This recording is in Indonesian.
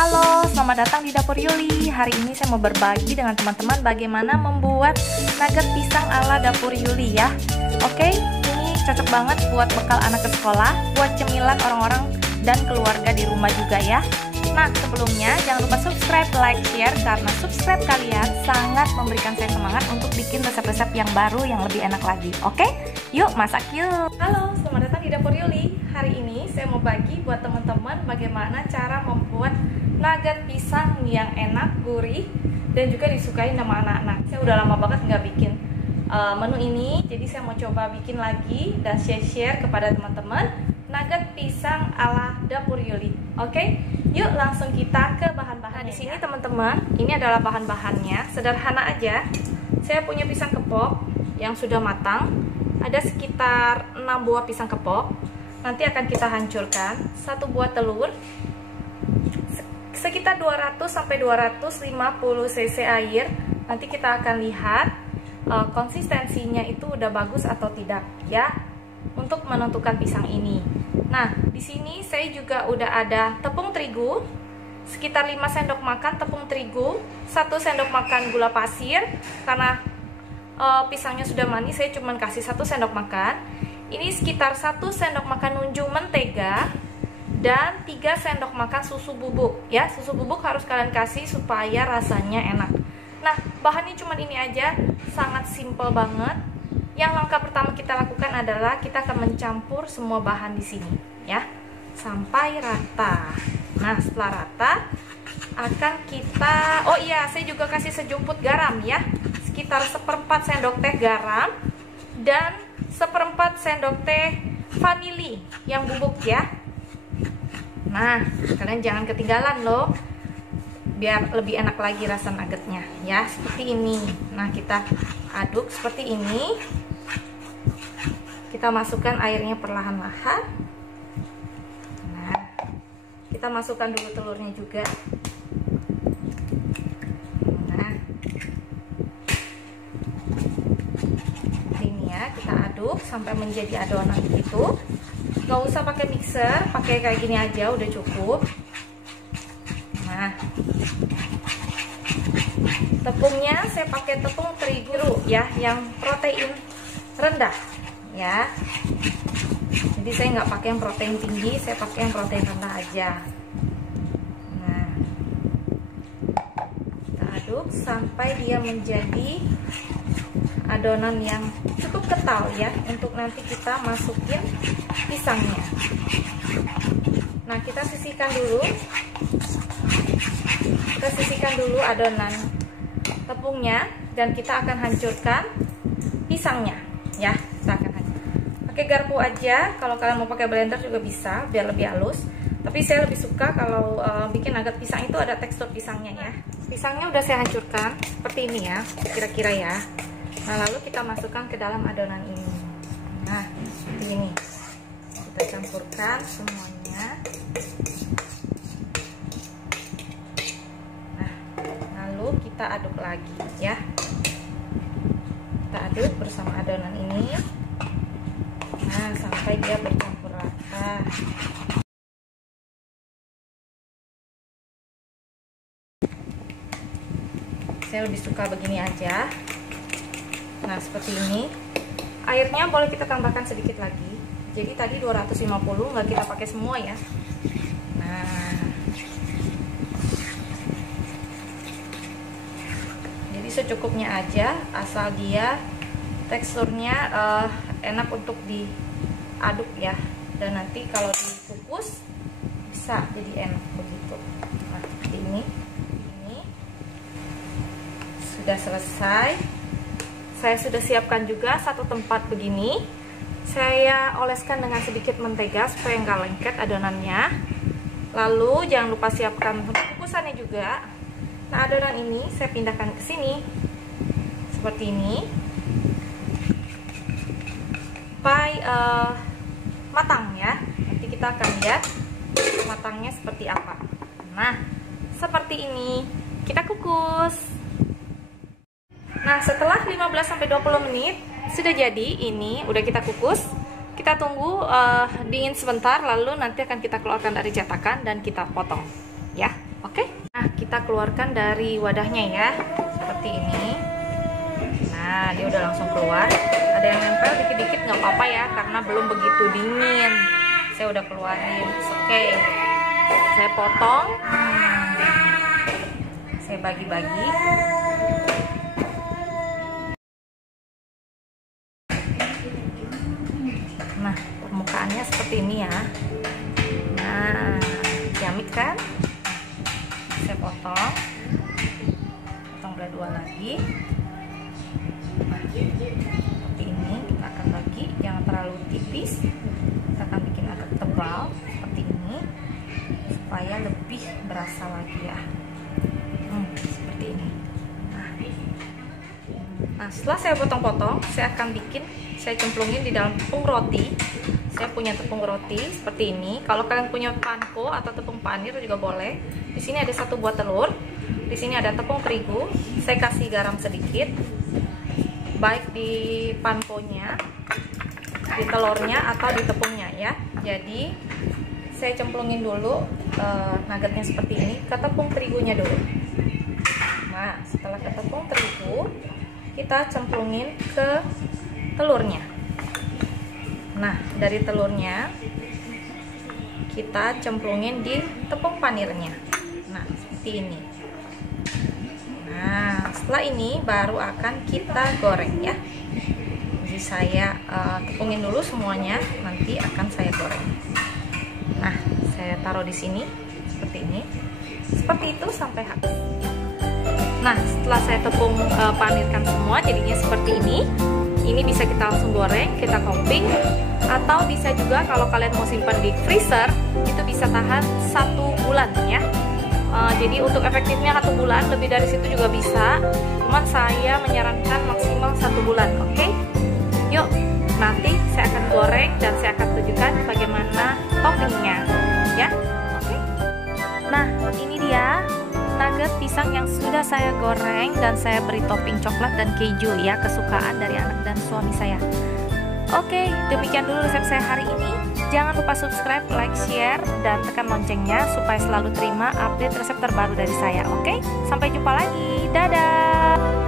Halo, selamat datang di Dapur Yuli. Hari ini saya mau berbagi dengan teman-teman bagaimana membuat nugget pisang ala Dapur Yuli ya. Oke, ini cocok banget buat bekal anak ke sekolah, buat cemilan orang-orang dan keluarga di rumah juga ya. Nah, sebelumnya jangan lupa subscribe, like, share, karena subscribe kalian sangat memberikan saya semangat untuk bikin resep-resep yang baru yang lebih enak lagi. Oke, yuk masak yuk. Halo, selamat datang di Dapur Yuli. Hari ini saya mau bagi buat teman-teman bagaimana cara membuat nugget pisang yang enak, gurih, dan juga disukai sama anak-anak. Saya udah lama banget nggak bikin menu ini, jadi saya mau coba bikin lagi dan share kepada teman-teman nugget pisang ala Dapur Yuli. Oke, yuk langsung kita ke bahan-bahan. Di sini teman-teman, ini adalah bahan-bahannya, sederhana aja. Saya punya pisang kepok yang sudah matang, ada sekitar 6 buah pisang kepok. Nanti akan kita hancurkan. 1 buah telur, sekitar 200-250 cc air. Nanti kita akan lihat konsistensinya itu udah bagus atau tidak ya, untuk menentukan pisang ini. Nah, di sini saya juga udah ada tepung terigu sekitar 5 sendok makan tepung terigu, 1 sendok makan gula pasir. Karena pisangnya sudah manis, saya cuma kasih 1 sendok makan. Ini sekitar 1 sendok makan unjung mentega dan 3 sendok makan susu bubuk ya. Susu bubuk harus kalian kasih supaya rasanya enak. Nah, bahannya cuma ini aja, sangat simple banget. Yang langkah pertama kita lakukan adalah kita akan mencampur semua bahan di sini ya, sampai rata. Nah, setelah rata akan kita, oh iya, saya juga kasih sejumput garam ya, sekitar 1/4 sendok teh garam dan 1/4 sendok teh vanili yang bubuk ya. Nah, kalian jangan ketinggalan loh, biar lebih enak lagi rasa nuggetnya ya, seperti ini. Nah, kita aduk seperti ini. Kita masukkan airnya perlahan-lahan. Nah, kita masukkan dulu telurnya juga. Nah, ini ya, kita aduk sampai menjadi adonan gitu. Gak usah pakai mixer, pakai kayak gini aja udah cukup. Nah, tepungnya saya pakai tepung terigu ya, yang protein rendah ya. Jadi saya nggak pakai yang protein tinggi, saya pakai yang protein rendah aja. Nah, kita aduk sampai dia menjadi adonan yang cukup kental ya, untuk nanti kita masukin pisangnya. Nah, kita sisihkan dulu adonan tepungnya, dan kita akan hancurkan pisangnya ya. Kita akan pakai garpu aja, kalau kalian mau pakai blender juga bisa biar lebih halus, tapi saya lebih suka kalau bikin nugget pisang itu ada tekstur pisangnya ya. Pisangnya udah saya hancurkan seperti ini ya, kira-kira ya. Nah, lalu kita masukkan ke dalam adonan ini. Nah, seperti ini. Kita campurkan semuanya. Nah, lalu kita aduk lagi ya. Kita aduk bersama adonan ini. Nah, sampai dia bercampur rata. Saya lebih suka begini aja. Nah, seperti ini. Airnya boleh kita tambahkan sedikit lagi. Jadi tadi 250, nggak kita pakai semua ya. Nah, jadi secukupnya aja, asal dia teksturnya enak untuk diaduk ya, dan nanti kalau dikukus bisa jadi enak begitu. Nah, ini sudah selesai. Saya sudah siapkan juga satu tempat begini. Saya oleskan dengan sedikit mentega supaya nggak lengket adonannya. Lalu jangan lupa siapkan kukusannya juga. Nah, adonan ini saya pindahkan ke sini seperti ini. Sampai matang ya. Nanti kita akan lihat matangnya seperti apa. Nah, seperti ini. Kita kukus. Nah, setelah 15-20 menit sudah jadi, ini udah kita kukus. Kita tunggu dingin sebentar, lalu nanti akan kita keluarkan dari cetakan dan kita potong ya. Oke, nah kita keluarkan dari wadahnya ya, seperti ini. Nah, dia udah langsung keluar. Ada yang nempel dikit-dikit nggak apa-apa ya, karena belum begitu dingin. Saya udah keluarin. Oke, saya potong. Saya bagi-bagi. Nah, permukaannya seperti ini ya. Nah, ciamik kan? Saya potong belah dua lagi. Nah, seperti ini kita akan bagi, jangan terlalu tipis. Kita akan bikin agak tebal seperti ini supaya lebih berasa lagi ya. Seperti ini. Nah, setelah saya potong-potong, saya akan saya cemplungin di dalam tepung roti. Saya punya tepung roti seperti ini. Kalau kalian punya panko atau tepung panir juga boleh. Di sini ada 1 buah telur. Di sini ada tepung terigu. Saya kasih garam sedikit, baik di pankonya, di telurnya atau di tepungnya ya. Jadi saya cemplungin dulu nuggetnya seperti ini ke tepung terigunya dulu. Nah, setelah ke tepung terigu, kita cemplungin ke telurnya. Nah, dari telurnya kita cemplungin di tepung panirnya. Nah, seperti ini. Nah, setelah ini baru akan kita goreng ya. Jadi saya tepungin dulu semuanya, nanti akan saya goreng. Nah, saya taruh di sini seperti ini. Seperti itu sampai habis. Nah, setelah saya tepung panirkan semua, jadinya seperti ini. Ini bisa kita langsung goreng, kita topping, atau bisa juga kalau kalian mau simpan di freezer, itu bisa tahan 1 bulan ya. Jadi untuk efektifnya 1 bulan, lebih dari situ juga bisa. Cuman saya menyarankan maksimal 1 bulan, oke? Yuk, nanti saya akan goreng dan saya akan tunjukkan bagaimana toppingnya, ya. Oke? Nah, ini dia nugget pisang yang sudah saya goreng dan saya beri topping coklat dan keju ya, kesukaan dari anak dan suami saya. Oke, demikian dulu resep saya hari ini. Jangan lupa subscribe, like, share, dan tekan loncengnya supaya selalu terima update resep terbaru dari saya. Oke, sampai jumpa lagi. Dadah.